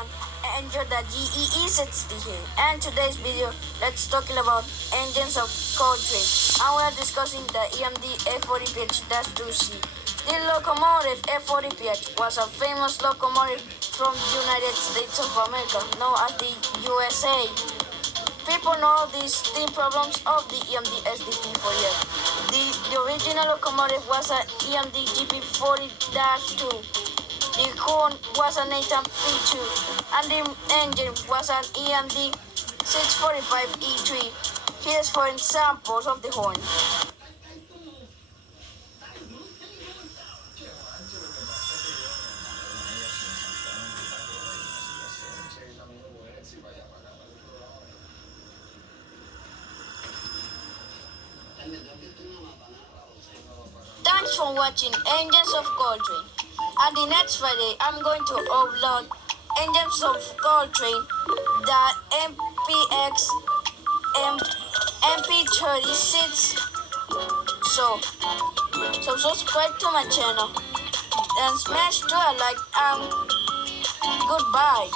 everyone, and enjoy the GEE60 here. And today's video, let's talking about engines of Caltrain. And we are discussing the EMD F40PH-2C. The locomotive F40PH was a famous locomotive from the United States of America, known as the USA. People know the steam problems of the EMD SDP for years. The original locomotive was an EMD GP40-2. The horn was an Nathan P2, and the engine was an EMD 645E3. Here's for examples of the horn. Thanks for watching Engines of Caltrain. And the next Friday, I'm going to upload Engines of Caltrain, the MPX MP36. So subscribe to my channel and smash to a like and goodbye.